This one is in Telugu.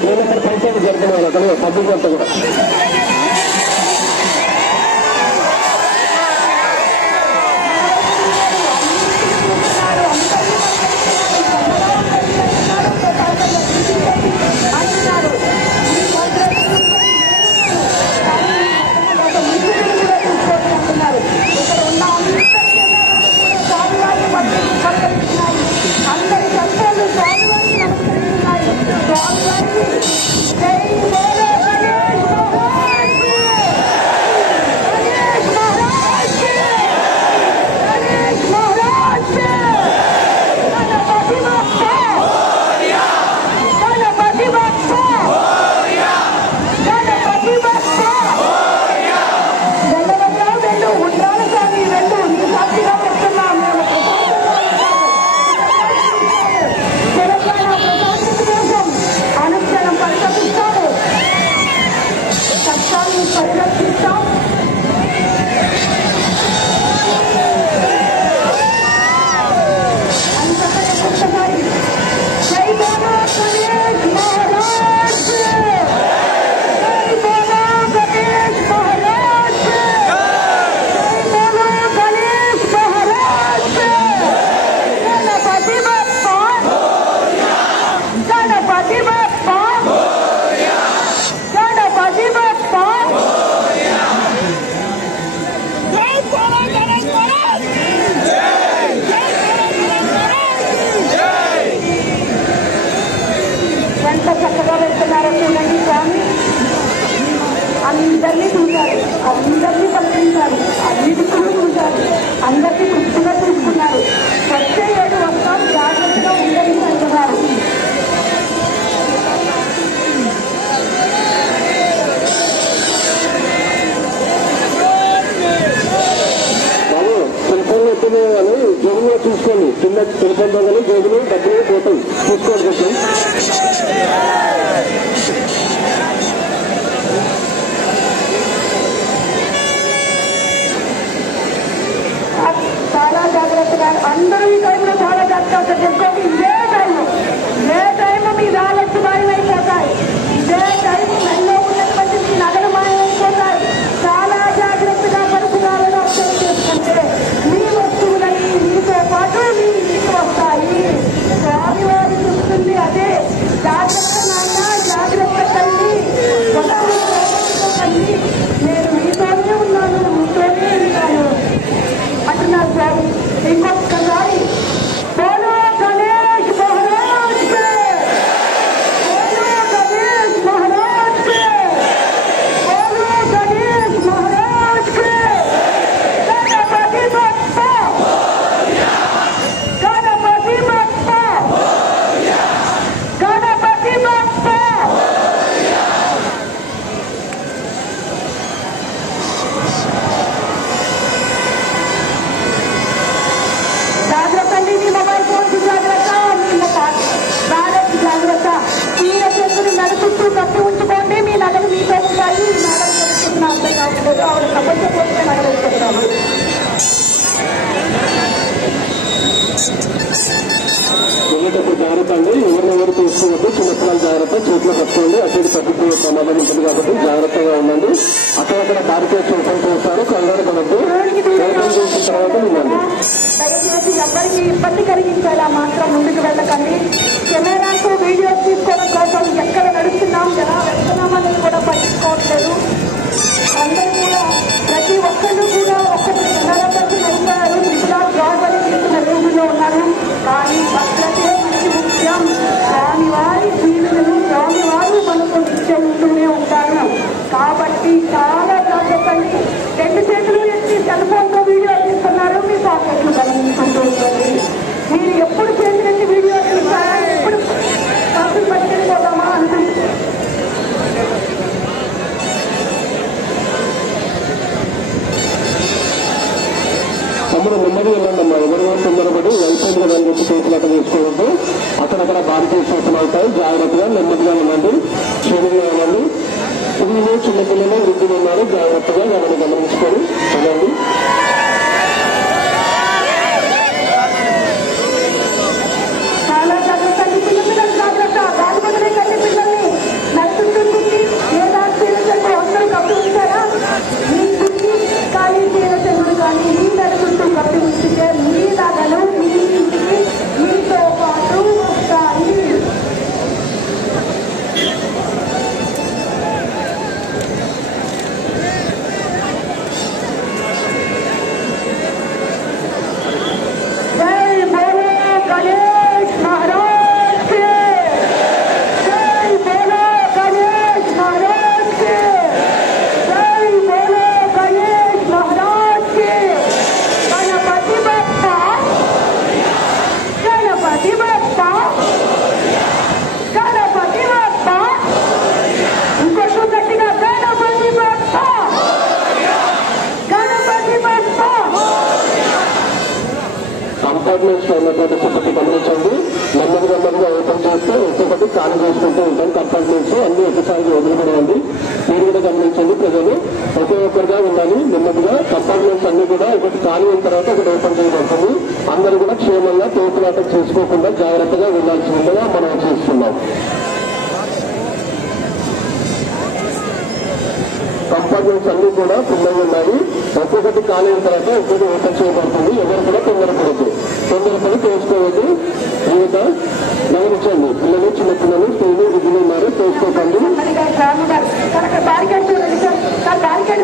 నేను అక్కడ పంచాయతీ జరుగుతున్నాను అక్కడ పబ్లిక్ అంతా కూడా. అందరినీ చూశారు, అందరినీ పలికించారు, అన్నిటి చూశారు, అందరికీ తృప్తిగా చూసుకున్నారు. వచ్చే ఏడు వస్తాం, జాగ్రత్తగా ఉండని అంటున్నారు. బాబు సెల్ఫోన్ ఎత్తునే కానీ జోబులో చూసుకోండి. కింద సెల్ఫోన్ కానీ జోబులు డబ్బులు పోతాయి, చూసుకోండి కొంచెం. చాలా జాగ్రత్తగా అందరూ ఈ టైంలో చాలా జాగ్రత్తగా చెప్పుకోండి. ఇదే టైం మీ రాళ్ళకి మాయమైపోతాయి. ఇదే టైం మెల్లో ఉన్నటువంటి మీ నగలు మాయమైపోతాయి. చాలా జాగ్రత్తగా పరిసరాలను అర్థం చేసుకుంటే మీ వస్తువులని మీతో పాటు మీ ఇంటికి వస్తాయి. స్వామివారి చూస్తుంది అదే. జాగ్రత్త నాన్న, జాగ్రత్త తల్లి, తల్లి, నేను మీతోనే ఉన్నాను, మీతోనే ఉన్నాను అంటున్నారు స్వామి. ఇంకొకసారి బోలో గణేష్ మహారాజ్ కే, బోలో గణేష్ మహారాజ్ కే, బోలో గణేష్ మహారాజ్ కే. గణపతి బప్ప, గణపతి బప్ప, గణపతి బప్ప. జాగ్రత్త అండి, మీ మొబైల్ ఫోన్స్ జాగ్రత్త, మీ బ్యాలెన్స్ జాగ్రత్త. తీర చేతులు నడుపుతూ కట్టి ఉంచుకోండి. మీ నగలు మీతో ఉంటాయి. ఈ నగలు తెలుస్తున్న అర్థం కావట్లేదు. ఆవిడ ప్రపంచపోతే నగలు వేసుకుంటాము. వెళ్ళేటప్పుడు జాగ్రత్త అండి, ఎవరినెవరు తీసుకోవద్దు. చిన్నపిల్లలు జాగ్రత్త, చేతిలో పట్టుకోండి. అటు తగ్గిపోయే ప్రమాదం ఉంటుంది కాబట్టి జాగ్రత్తగా ఉండండి. అక్కడక్కడ భారతీయ చూపం చేస్తారు, కంగారు పడద్దు. చేసిన తర్వాత ఉండండి. దయచేసి ఎవరికి ఇబ్బంది కలిగించేలా మాత్రం ముందుకు వెళ్ళకండి. కెమెరాతో వీడియోస్ తీసుకోవడం కోసం ఎక్కడ నడుస్తున్నాం, ఎలా వెళ్తున్నామని కూడా పట్టించుకోవట్లేదు. అందరూ కూడా ప్రతి ఒక్కళ్ళు కూడా ఒక్కటి కెమెరాతో నడుస్తారు. ఇలా జాబ్ అని తీసుకున్న రోజుల్లో ఉన్నారు. కానీ భద్రతే మనకి ముఖ్యం. స్వామివారి జీవులను స్వామివారు మనకు నిత్యం ఉంటూనే ఉంటారు. కాబట్టి చాలా జాగ్రత్త. రెండు చేతులు ఎత్తి సెల్ ఫోన్తో వీడియో తీస్తున్నారు. మీ పాకెట్లు గమనించుకుంటూ ఉంటుంది. మీరు ఎప్పుడు చేసినట్టు వీడియో తీస్తారా, ఎప్పుడు పక్కన పట్టుకెళ్ళిపోదామా అనుకుంటుంది. తమ్ముడు నెమ్మది వెళ్ళండమ్మా. ఎవరి వారు తొందరపడి వైఫైన్ కదా అని చెప్పి చేతులట తీసుకోవద్దు. అక్కడక్కడ భారతీయ సూచనలు అవుతాయి. జాగ్రత్తగా నెమ్మదిగా ఉండండి, క్షేమంగా ఉండండి. స్త్రీలు, చిన్నపిల్లలు, వృద్ధులు ఉన్నారు. జాగ్రత్తగా వాళ్ళని గమనించుకొని వెళ్ళండి. చాలా జాగ్రత్త. పిల్లలు జాగ్రత్త. బాధపడలేకండి పిల్లల్ని. ఒక్కొక్కటి ఖాళీ చేసుకుంటూ ఉంటాం. కంపార్ట్మెంట్స్ అన్ని ఒకసారి వదిలిపడవండి. మీరు కూడా గమనించండి, ప్రజలు ఒక్కొక్కరిగా ఉండాలి. నెమ్మదిగా కంపార్ట్మెంట్స్ అన్ని కూడా ఒకటి ఖాళీ అయిన తర్వాత ఒకటి ఓపెన్ చేయబడుతుంది. అందరూ కూడా క్షేమంగా తోపులాట చేసుకోకుండా జాగ్రత్తగా ఉండాల్సిందిగా మనం చేస్తున్నాం. కంపార్ట్మెంట్స్ అన్ని కూడా ఫుల్గా ఉన్నాయి. ఒక్కొక్కటి ఖాళీ అయిన తర్వాత ఒక్కొక్కటి ఓపెన్ చేయబడుతుంది. ఎవరు కూడా తొందరపడి చేసుకోవద్దు. యువత గమనించండి, పిల్లలు చిన్న పిల్లలు స్త్రీలు విధులు ఉన్నారు, చేసుకోకండి. బ్యారికేడ్